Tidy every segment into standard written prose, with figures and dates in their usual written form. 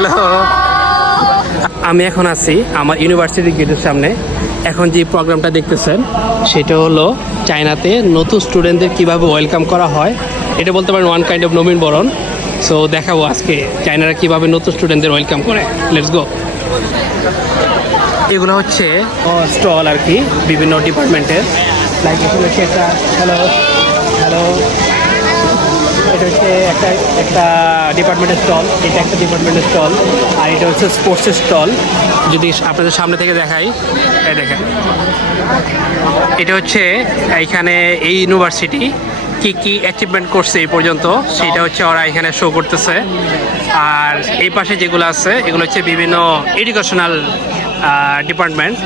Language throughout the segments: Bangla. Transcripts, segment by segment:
হ্যালো। আমি এখন আছি আমার ইউনিভার্সিটি গেটের সামনে। এখন যে প্রোগ্রামটা দেখতেছেন সেটা হলো চায়নাতে নতুন স্টুডেন্টদের কিভাবে ওয়েলকাম করা হয়, এটা বলতে পারেন ওয়ান কাইন্ড অফ নবীনবরণ। সো দেখাবো আজকে চায়নারা কিভাবে নতুন স্টুডেন্টদের ওয়েলকাম করে। Let's go. এগুলো হচ্ছে স্টল আর কি, বিভিন্ন ডিপার্টমেন্টের। লাইক এখানে হচ্ছে একটা হ্যালো হ্যালো, এটা হচ্ছে একটা ডিপার্টমেন্টের স্টল, এটা একটা ডিপার্টমেন্টের স্টল, আর এটা হচ্ছে স্পোর্টসের স্টল। যদি আপনাদের সামনে থেকে দেখাই, এই দেখেন, এটা হচ্ছে এইখানে এই ইউনিভার্সিটি কি কি অ্যাচিভমেন্ট করছে এই পর্যন্ত, সেটা হচ্ছে ওরা এখানে শো করতেছে। আর এই পাশে যেগুলো আছে এগুলো হচ্ছে বিভিন্ন এডুকেশনাল ডিপার্টমেন্ট।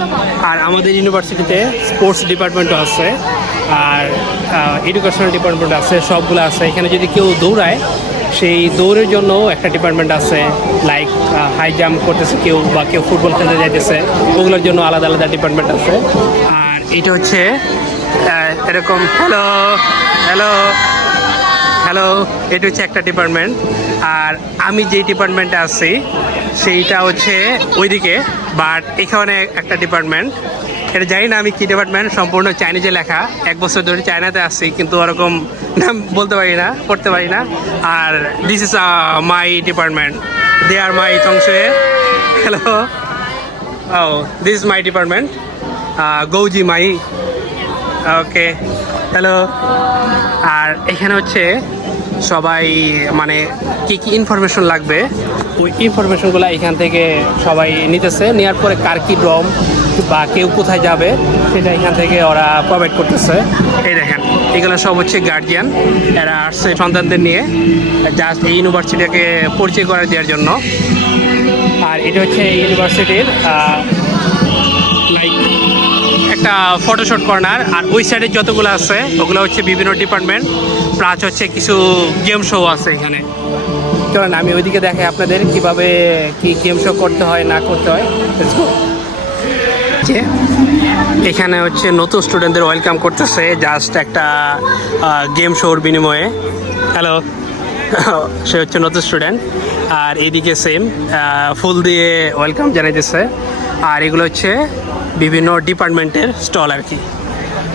আর আমাদের ইউনিভার্সিটিতে স্পোর্টস ডিপার্টমেন্টও আছে, আর এডুকেশনাল ডিপার্টমেন্ট আছে, সবগুলো আছে। এখানে যদি কেউ দৌড়ায়, সেই দৌড়ের জন্য একটা ডিপার্টমেন্ট আছে। লাইক হাই জাম্প করতেছে কেউ, বা কেউ ফুটবল খেলতে যাইতেছে, ওগুলোর জন্য আলাদা আলাদা ডিপার্টমেন্ট আছে। আর এটা হচ্ছে এরকম হ্যালো হ্যালো হ্যালো, এটা হচ্ছে একটা ডিপার্টমেন্ট। আর আমি যেই ডিপার্টমেন্টে আছি সেইটা হচ্ছে ওইদিকে, বাট এখানে একটা ডিপার্টমেন্ট, এটা জানি না আমি কী ডিপার্টমেন্ট, সম্পূর্ণ চাইনিজে লেখা। 1 বছর ধরে চায়নাতে আসছি, কিন্তু ওরকম নাম বলতে পারি না, পড়তে পারি না। আর this is my department, they are my তংশে। হ্যালো, ও দিস ইজ মাই ডিপার্টমেন্ট, গৌজি মাই। Okay, hello. আর এখানে হচ্ছে সবাই মানে কী কী ইনফরমেশন লাগবে, ওই ইনফরমেশনগুলো এখান থেকে সবাই নিতেছে। নেওয়ার পরে কার কী ড্রম বা কেউ কোথায় যাবে সেটা এখান থেকে ওরা প্রোভাইড করতেছে। এই দেখেন, এগুলো সব হচ্ছে গার্জিয়ান, এরা আসছে সন্তানদের নিয়ে জাস্ট এই ইউনিভার্সিটিকে পরিচয় করে দেওয়ার জন্য। আর এটা হচ্ছে এই ইউনিভার্সিটির লাইক একটা ফটোশুট কর্নার। আর ওই সাইডে যতগুলো আছে ওগুলো হচ্ছে বিভিন্ন ডিপার্টমেন্ট, প্লাস হচ্ছে কিছু গেম শো আছে এখানে। চলেন আমি ওইদিকে দেখাই আপনাদের কিভাবে কি গেম শো করতে হয় না করতে হয়। এখানে হচ্ছে নতুন স্টুডেন্টদের ওয়েলকাম করতেছে জাস্ট একটা গেম শোর বিনিময়ে। হ্যালো, সে হচ্ছে নতুন স্টুডেন্ট। আর এইদিকে সেম ফুল দিয়ে ওয়েলকাম জানাইতেছে। আর এগুলো হচ্ছে বিভিন্ন ডিপার্টমেন্টের স্টল আর কি।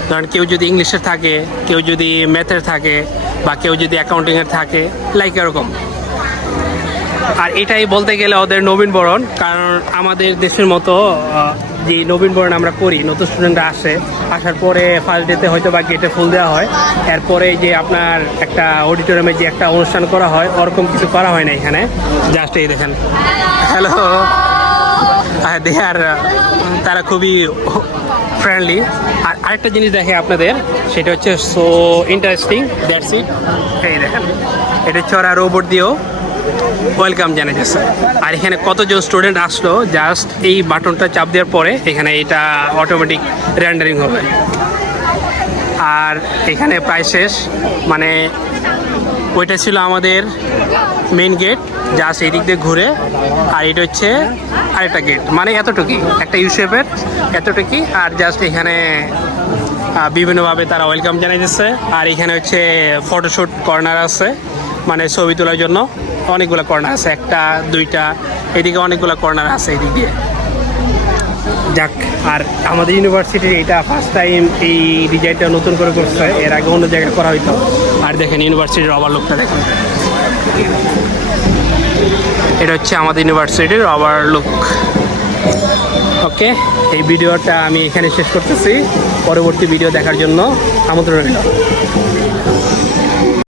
ধরেন কেউ যদি ইংলিশের থাকে, কেউ যদি ম্যাথের থাকে, বা কেউ যদি অ্যাকাউন্টিংয়ের থাকে, লাইক এরকম। আর এটাই বলতে গেলে ওদের নবীনবরণ, কারণ আমাদের দেশের মতো যে নবীনবরণ আমরা করি, নতুন স্টুডেন্টরা আসার পরে ফার্স্ট ডেতে হয়তো বা গেটে ফুল দেওয়া হয়, এরপরে যে আপনার একটা অডিটোরিয়ামে যে একটা অনুষ্ঠান করা হয়, ওরকম কিছু করা হয় না এখানে। জাস্ট এই দেখেন, হ্যালো, তারা খুবই ফ্রেন্ডলি। আর আরেকটা জিনিস দেখে আপনাদের, সেটা হচ্ছে সো ইন্টারেস্টিং, দ্যাটস ইট। এই দেখেন, এটা হচ্ছে ওরা রোবট দিয়েও ওয়েলকাম জানাইতেছে। আর এখানে কতজন স্টুডেন্ট আসলো, জাস্ট এই বাটনটা চাপ দেওয়ার পরে এখানে এটা অটোমেটিক রেন্ডারিং হবে। আর এখানে প্রায় শেষ, মানে ওইটা ছিল আমাদের মেইন গেট, জাস্ট এই দিক দিয়ে ঘুরে। আর এটা হচ্ছে আরেকটা গেট, মানে এতটুকুই, একটা ইউ শেপের এতটুকুই। আর জাস্ট এখানে বিভিন্নভাবে তারা ওয়েলকাম জানাইতেছে। আর এখানে হচ্ছে ফটোশ্যুট কর্নার আছে, মানে ছবি তোলার জন্য অনেকগুলো কর্নার আছে, একটা দুইটা, এদিকে অনেকগুলো কর্নার আছে এদিক দিয়ে। যাক, আর আমাদের ইউনিভার্সিটির এটা ফার্স্ট টাইম এই ডিজাইনটা নতুন করে করছে, এর আগে অন্য জায়গায় করা হইতো। আর দেখেন ইউনিভার্সিটির ওভারলুকটা দেখেন, এটা হচ্ছে আমাদের ইউনিভার্সিটির ওভারলুক। ওকে, এই ভিডিওটা আমি এখানে শেষ করতেছি। পরবর্তী ভিডিও দেখার জন্য আমন্ত্রণ রইল।